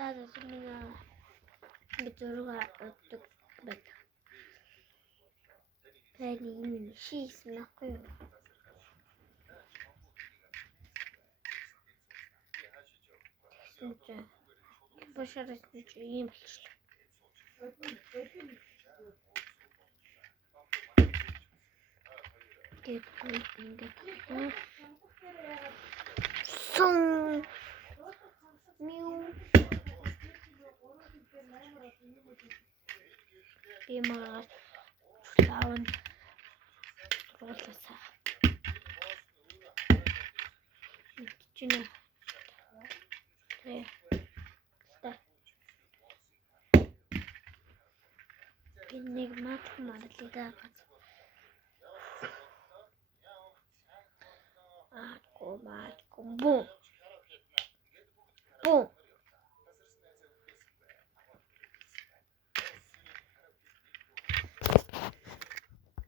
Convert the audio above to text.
Надад миний зураг авдаг байт. Тэний шийс нахгүй юу? Тэгсэн бошоорс чи ийм болчихлоо. Ингээд сон миу Имаар чулаан ролласа. Чиний. Энийг математик дагаад. Комбо.